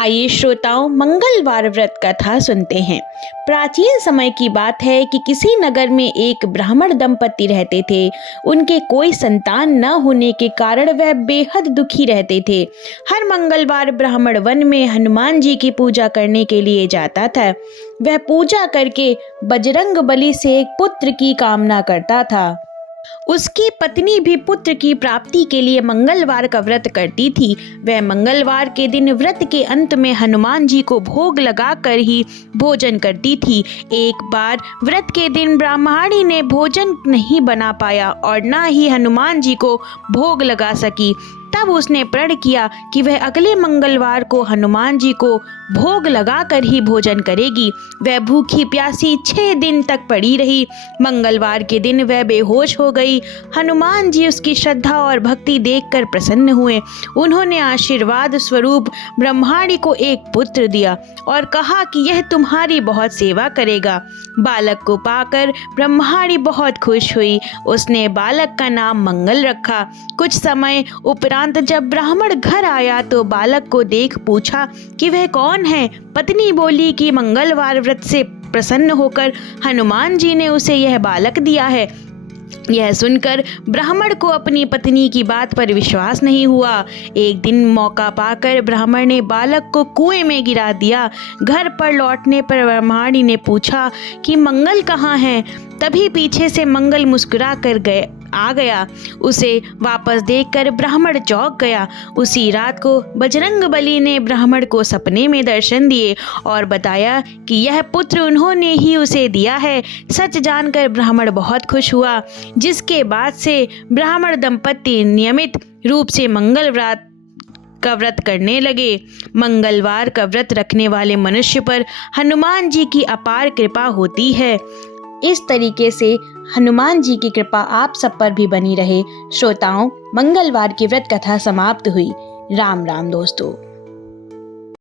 आइए श्रोताओं, मंगलवार व्रत कथा सुनते हैं। प्राचीन समय की बात है कि किसी नगर में एक ब्राह्मण दंपति रहते थे। उनके कोई संतान न होने के कारण वह बेहद दुखी रहते थे। हर मंगलवार ब्राह्मण वन में हनुमान जी की पूजा करने के लिए जाता था। वह पूजा करके बजरंग बली से एक पुत्र की कामना करता था। उसकी पत्नी भी पुत्र की प्राप्ति के लिए मंगलवार का व्रत करती थी। वह मंगलवार के दिन व्रत के अंत में हनुमान जी को भोग लगाकर ही भोजन करती थी। एक बार व्रत के दिन ब्राह्मणी ने भोजन नहीं बना पाया और न ही हनुमान जी को भोग लगा सकी। तब उसने प्रण किया कि वह अगले मंगलवार को हनुमान जी को भोग लगाकर ही भोजन करेगी। वह भूखी प्यासी 6 दिन तक पड़ी रही। मंगलवार के दिन वह बेहोश हो गई। हनुमान जी उसकी श्रद्धा और भक्ति देखकर प्रसन्न हुए। उन्होंने आशीर्वाद स्वरूप ब्रह्माणी को एक पुत्र दिया और कहा कि यह तुम्हारी बहुत सेवा करेगा। बालक को पाकर ब्रह्माणी बहुत खुश हुई। उसने बालक का नाम मंगल रखा। कुछ समय उपरांत जब ब्राह्मण घर आया तो बालक को देख पूछा कि वह कौन है। पत्नी बोली कि मंगलवार व्रत से प्रसन्न होकर हनुमान जी ने उसे यह बालक दिया है। यह सुनकर ब्राह्मण को अपनी पत्नी की बात पर विश्वास नहीं हुआ। एक दिन मौका पाकर ब्राह्मण ने बालक को कुएं में गिरा दिया। घर पर लौटने पर ब्राह्मणी ने पूछा कि मंगल कहाँ है। तभी पीछे से मंगल मुस्कुरा कर आ गया। उसे वापस देखकर ब्राह्मण चौंक गया। उसी रात को बजरंग बली ने ब्राह्मण को सपने में दर्शन दिए और बताया कि यह पुत्र उन्होंने ही उसे दिया है। सच जानकर ब्राह्मण बहुत खुश हुआ, जिसके बाद से ब्राह्मण दंपति नियमित रूप से मंगलवार का व्रत करने लगे। मंगलवार का व्रत रखने वाले मनुष्य पर हनुमान जी की अपार कृपा होती है। इस तरीके से हनुमान जी की कृपा आप सब पर भी बनी रहे। श्रोताओं, मंगलवार की व्रत कथा समाप्त हुई। राम राम दोस्तों।